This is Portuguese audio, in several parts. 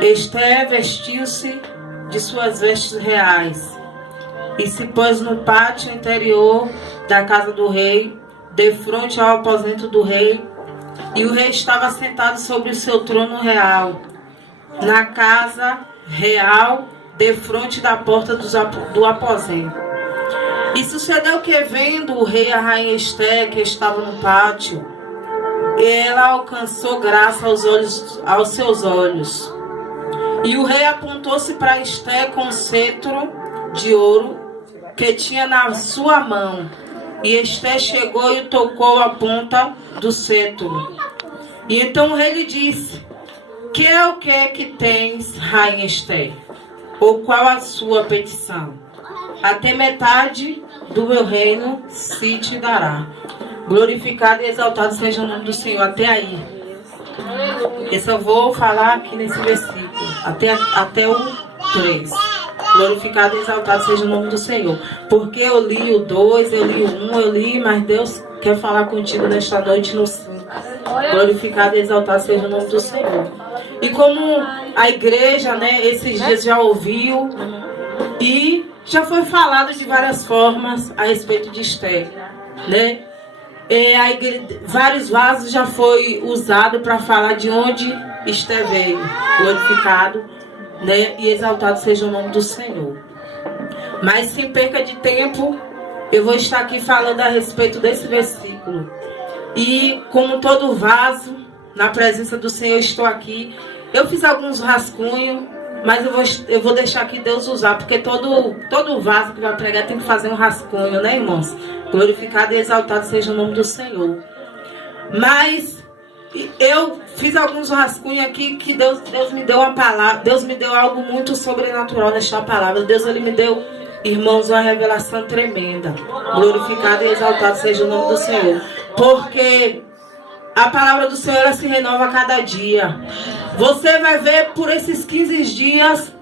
Esther vestiu-se de suas vestes reais e se pôs no pátio interior da casa do rei, defronte ao aposento do rei, e o rei estava sentado sobre o seu trono real, na casa real, defronte da porta do aposento. E sucedeu que, vendo o rei a rainha Esther, que estava no pátio, ela alcançou graça aos seus olhos. E o rei apontou-se para Esther com um cetro de ouro que tinha na sua mão. E Esther chegou e tocou a ponta do cetro. E então o rei lhe disse: que é o que tens, rainha Esther? Ou qual a sua petição? Até metade do meu reino se te dará. Glorificado e exaltado seja o nome do Senhor. Até aí. Esse eu vou falar aqui nesse versículo. Até o 3. Glorificado e exaltado seja o nome do Senhor. Porque eu li o 2, eu li o 1, eu li, mas Deus quer falar contigo nesta noite no 5. Glorificado e exaltado seja o nome do Senhor. E como a igreja, né, esses dias já ouviu e já foi falado de várias formas a respeito de Esther, né? Vários vasos já foi usado para falar de onde Esther veio. Glorificado, né, e exaltado seja o nome do Senhor. Mas sem perca de tempo, eu vou estar aqui falando a respeito desse versículo. E como todo vaso, na presença do Senhor estou aqui. Eu fiz alguns rascunhos, mas eu vou deixar aqui Deus usar, porque todo vaso que vai pregar tem que fazer um rascunho, né, irmãos? Glorificado e exaltado seja o nome do Senhor. Mas eu fiz alguns rascunhos aqui que Deus me deu uma palavra. Deus me deu algo muito sobrenatural nesta palavra. Deus, ele me deu, irmãos, uma revelação tremenda. Glorificado e exaltado seja o nome do Senhor. Porque a palavra do Senhor, ela se renova a cada dia. Você vai ver por esses 15 dias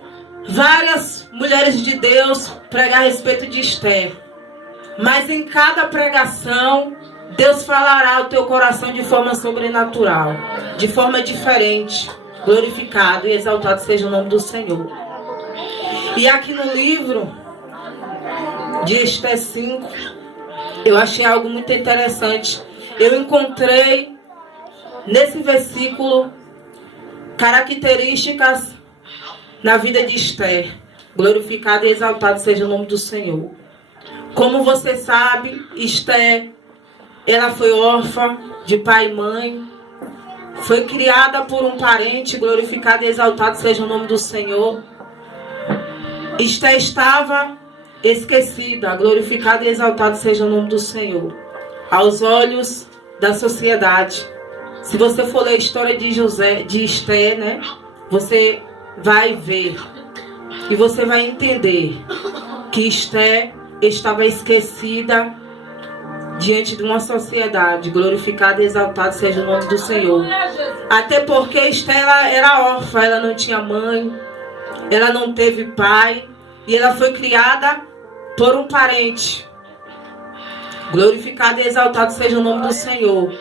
várias mulheres de Deus pregar a respeito de Esther. Mas em cada pregação, Deus falará ao teu coração de forma sobrenatural, de forma diferente. Glorificado e exaltado seja o nome do Senhor. E aqui no livro de Esther 5, eu achei algo muito interessante. Eu encontrei nesse versículo características na vida de Esther. Glorificado e exaltado seja o nome do Senhor. Como você sabe, Esther, ela foi órfã de pai e mãe. Foi criada por um parente. Glorificado e exaltado seja o nome do Senhor. Esther estava esquecida. Glorificado e exaltado seja o nome do Senhor. Aos olhos da sociedade. Se você for ler a história de Esther, né, você vai ver e você vai entender que Esther estava esquecida diante de uma sociedade. Glorificado e exaltado seja o nome do Senhor. Até porque Esther, ela era órfã, ela não tinha mãe, ela não teve pai e ela foi criada por um parente. Glorificado e exaltado seja o nome do Senhor.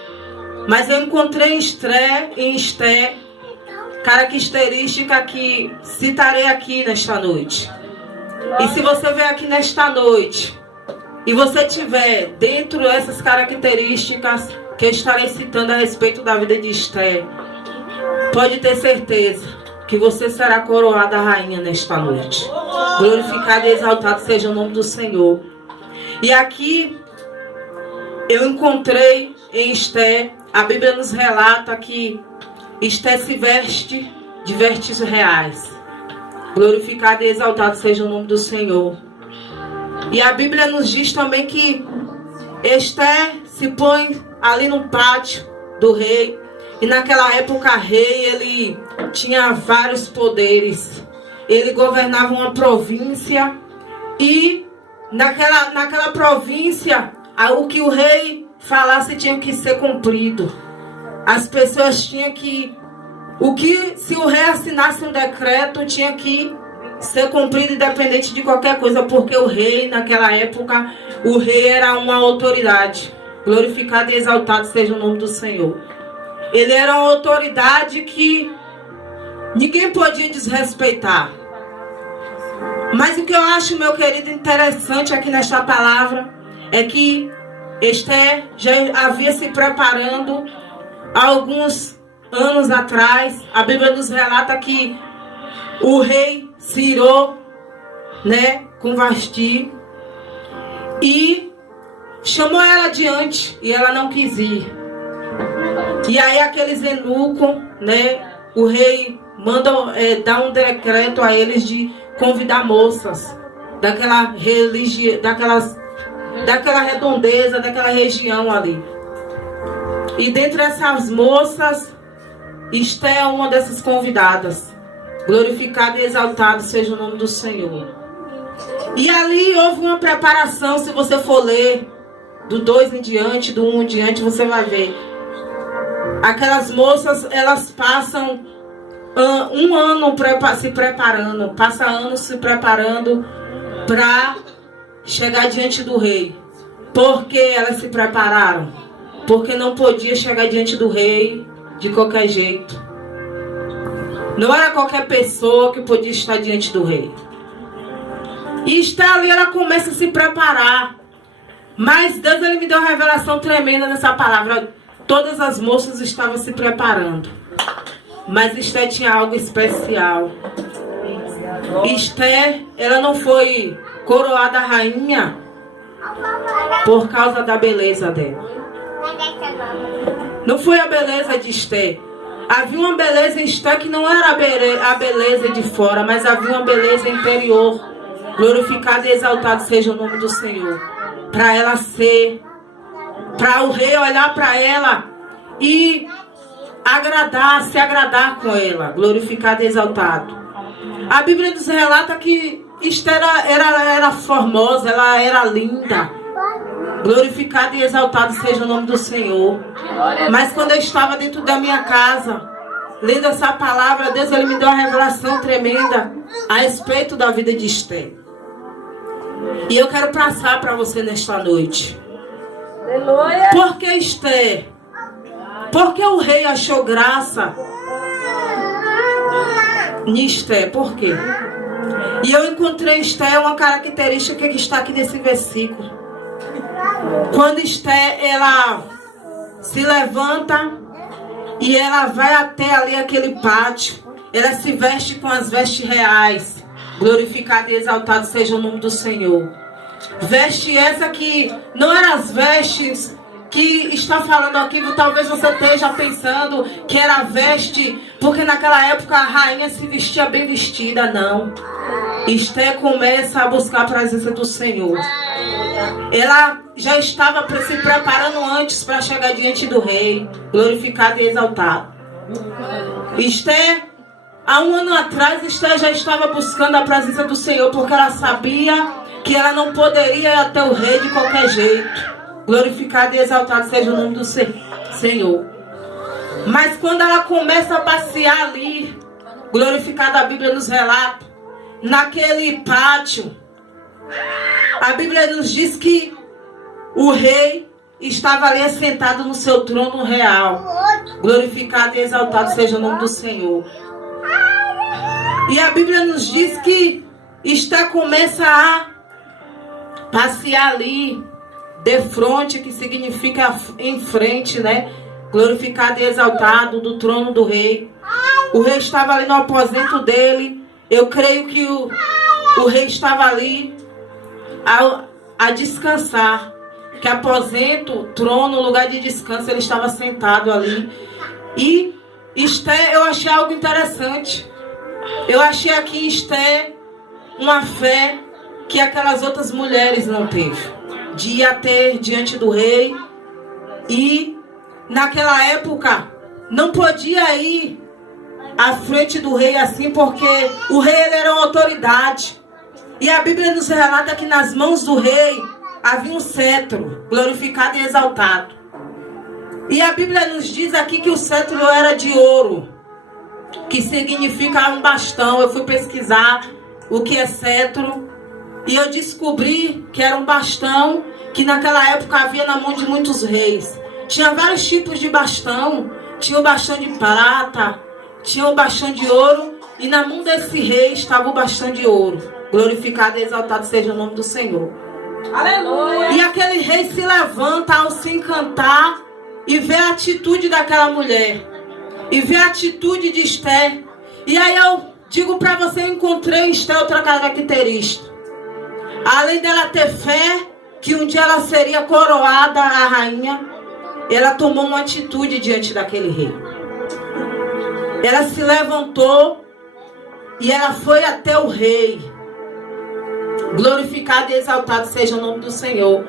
Mas eu encontrei em Esther característica que citarei aqui nesta noite. E se você vier aqui nesta noite e você tiver dentro dessas características que eu estarei citando a respeito da vida de Esther, pode ter certeza que você será coroada rainha nesta noite. Glorificado e exaltado seja o nome do Senhor. E aqui eu encontrei em Esther, a Bíblia nos relata que Esther se veste de vestes reais. Glorificado e exaltado seja o nome do Senhor. E a Bíblia nos diz também que Esther se põe ali no pátio do rei. E naquela época, rei, ele tinha vários poderes. Ele governava uma província. E naquela província, o que o rei falasse tinha que ser cumprido. As pessoas tinham que... se o rei assinasse um decreto, tinha que ser cumprido independente de qualquer coisa, porque o rei, naquela época, o rei era uma autoridade. Glorificado e exaltado seja o nome do Senhor. Ele era uma autoridade que Ninguém podia desrespeitar. Mas o que eu acho, meu querido, interessante aqui nesta palavra é que Esther já havia se preparando há alguns anos atrás. A Bíblia nos relata que o rei se irou, né, com Vasti e chamou ela adiante e ela não quis ir. E aí aqueles eunucos, né, o rei manda dar um decreto a eles de convidar moças daquela daquela redondeza, daquela região ali. E dentre essas moças, Esther é uma dessas convidadas. Glorificado e exaltado seja o nome do Senhor. E ali houve uma preparação. Se você for ler do 2 em diante, do 1 em diante, você vai ver. Aquelas moças, elas passam um ano se preparando, passa anos se preparando para chegar diante do rei. Por que elas se prepararam? Porque não podia chegar diante do rei de qualquer jeito. Não era qualquer pessoa que podia estar diante do rei. E Esther ali, ela começa a se preparar. Mas Deus, ele me deu uma revelação tremenda nessa palavra. Todas as moças estavam se preparando. Mas Esther tinha algo especial. Esther, ela não foi coroada rainha por causa da beleza dela. Não foi a beleza de Esther. Havia uma beleza em Esther que não era a beleza de fora, mas havia uma beleza interior. Glorificado e exaltado seja o nome do Senhor. Para ela ser, para o rei olhar para ela e se agradar com ela. Glorificado e exaltado. A Bíblia nos relata que Esther era formosa, ela era linda. Glorificado e exaltado seja o nome do Senhor. Mas quando eu estava dentro da minha casa, lendo essa palavra, Deus, ele me deu uma revelação tremenda a respeito da vida de Esther. E eu quero passar para você nesta noite. Aleluia. Por que Esther? Porque o rei achou graça em Esther. Por quê? E eu encontrei Esther uma característica que está aqui nesse versículo. Quando Esther, ela se levanta e ela vai até ali aquele pátio, ela se veste com as vestes reais. Glorificado e exaltado seja o nome do Senhor. Veste essa que não eram as vestes que está falando aqui, talvez você esteja pensando que era veste, porque naquela época a rainha se vestia bem vestida. Não. Esther começa a buscar a presença do Senhor. Ela já estava se preparando antes para chegar diante do rei. Glorificado e exaltado. Esther, há um ano atrás, Esther já estava buscando a presença do Senhor, porque ela sabia que ela não poderia ir até o rei de qualquer jeito. Glorificado e exaltado seja o nome do Senhor. Mas quando ela começa a passear ali, glorificado, a Bíblia nos relata, naquele pátio, a Bíblia nos diz que o rei estava ali assentado no seu trono real. Glorificado e exaltado seja o nome do Senhor. E a Bíblia nos diz que Esther começa a passear ali, de frente, que significa em frente, né? Glorificado e exaltado do trono do rei. O rei estava ali no aposento dele. Eu creio que o rei estava ali a descansar. Que aposento, trono, lugar de descanso, ele estava sentado ali. E Esther, eu achei algo interessante. Eu achei aqui em Esther uma fé que aquelas outras mulheres não teve. De ir até diante do rei. E naquela época não podia ir à frente do rei assim, porque o rei, ele era uma autoridade. E a Bíblia nos relata que nas mãos do rei havia um cetro, glorificado e exaltado. E a Bíblia nos diz aqui que o cetro era de ouro, que significa um bastão. Eu fui pesquisar o que é cetro e eu descobri que era um bastão que naquela época havia na mão de muitos reis. Tinha vários tipos de bastão. Tinha o bastão de prata, tinha um bastão de ouro, e na mão desse rei estava o bastão de ouro. Glorificado e exaltado seja o nome do Senhor. Aleluia. E aquele rei se levanta ao se encantar e vê a atitude daquela mulher. E vê a atitude de Esther. E aí eu digo para você, eu encontrei em Esther outra característica. Além dela ter fé, que um dia ela seria coroada a rainha, ela tomou uma atitude diante daquele rei. Ela se levantou e ela foi até o rei. Glorificado e exaltado seja o nome do Senhor.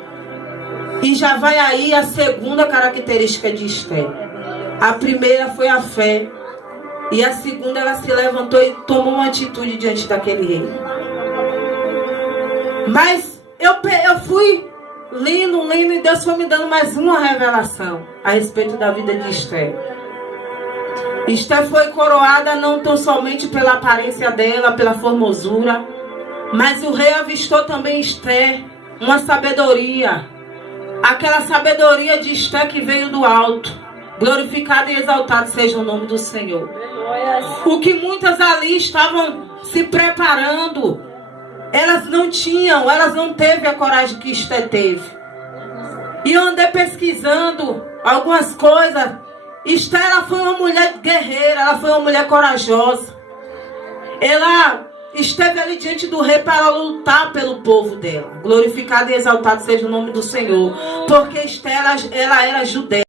E já vai aí a segunda característica de Esther. A primeira foi a fé. E a segunda, ela se levantou e tomou uma atitude diante daquele rei. Mas eu fui lendo, e Deus foi me dando mais uma revelação a respeito da vida de Esther. Esther foi coroada não tão somente pela aparência dela, pela formosura, mas o rei avistou também em Esther uma sabedoria. Aquela sabedoria de Esther que veio do alto. Glorificado e exaltado seja o nome do Senhor. O que muitas ali estavam se preparando, elas não teve a coragem que Esther teve. E eu andei pesquisando algumas coisas. Esther, ela foi uma mulher guerreira, ela foi uma mulher corajosa. Ela esteve ali diante do rei para lutar pelo povo dela. Glorificado e exaltado seja o nome do Senhor. Porque Esther, ela era judeia.